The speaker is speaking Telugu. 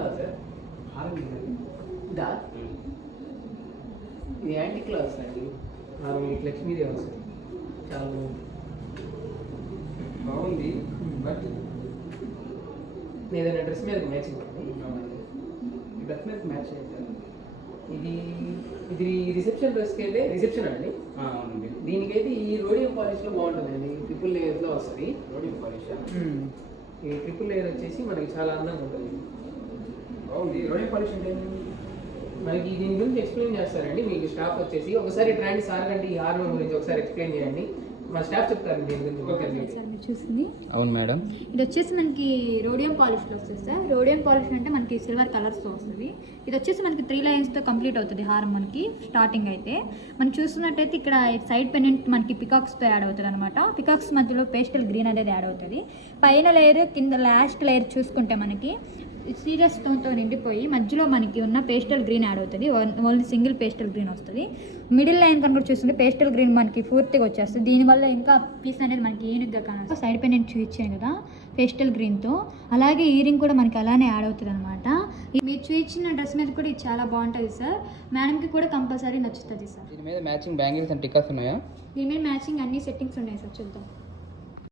కాదు సార్, హారం ఇదా? ఇది యాంటీ క్లాస్ అండి, హారం మీకు లక్ష్మీదేవి వస్తుంది, చాలా బాగుంది. బట్ ఏదైనా డ్రెస్ మీద మ్యాచింగ్ ఈ డ్రెస్ మీద మ్యాచ్ అయ్యింది. ఇది ఇది రిసెప్షన్ డ్రెస్కి అయితే రిసెప్షన్ అండి. అవునండి. దీనికైతే ఈ రోడియం పాలిష్లో బాగుంటుందండి, ట్రిపుల్ లేయర్లో వస్తుంది. రోడియం పాలిష్ ఈ ట్రిపుల్ లేయర్ వచ్చేసి మనకి చాలా అందంగా ఉంటుంది. బాగుంది. రోడియం పాలిష్ అంటే మనకి దీని గురించి ఎక్స్ప్లెయిన్ చేస్తారండి మీకు స్టాఫ్ వచ్చేసి. ఒకసారి ట్రాండి సార్ కంటే ఈ హారం గురించి ఒకసారి ఎక్స్ప్లెయిన్ చేయండి, మా స్టాఫ్ చెప్తారు దీని గురించి. సార్ మీరు చూసింది అవును మేడం. ఇది వచ్చేసి మనకి రోడియం పాలిష్లో వస్తుంది సార్. రోడియం పాలిష్ అంటే మనకి సిల్వర్ కలర్స్తో వస్తుంది. ఇది వచ్చేసి మనకి 3 లైన్స్తో కంప్లీట్ అవుతుంది హారం. మనకి స్టార్టింగ్ అయితే మనం చూస్తున్నట్టయితే ఇక్కడ సైడ్ పెండెంట్ మనకి పికాక్స్తో యాడ్ అవుతుంది అనమాట. పికాక్స్ మధ్యలో పేస్టల్ గ్రీన్ అనేది యాడ్ అవుతుంది. పైన లేయర్ కింద లాస్ట్ లేయర్ చూసుకుంటే మనకి సీరియస్ స్టోన్తో నిండిపోయి మధ్యలో మనకి ఉన్న పేస్టల్ గ్రీన్ యాడ్ అవుతుంది. ఓన్లీ సింగిల్ పేస్టల్ గ్రీన్ వస్తుంది. మిడిల్ లైన్ కనుక చూస్తుంటే పేస్టల్ గ్రీన్ మనకి పూర్తిగా వచ్చేస్తుంది. దీనివల్ల ఇంకా పీస్ అనేది మనకి ఈనిగ్గా కానొస్తుంది. సైడ్ పెండెంట్ చూపించాను కదా పేస్టల్ గ్రీన్తో, అలాగే ఇయరింగ్ కూడా మనకి అలానే యాడ్ అవుతుంది అనమాట. మీరు చూపించిన డ్రెస్ మీద కూడా ఇది చాలా బాగుంటుంది సార్. మేడంకి కూడా కంపల్సరీ నచ్చుతుంది సార్. దీని మీద మ్యాచింగ్ బ్యాంగిల్స్ అండ్ టిక్కాస్ ఉన్నాయా? దీని మీద మ్యాచింగ్ అన్ని సెట్టింగ్స్ ఉన్నాయి సార్, చూద్దాం.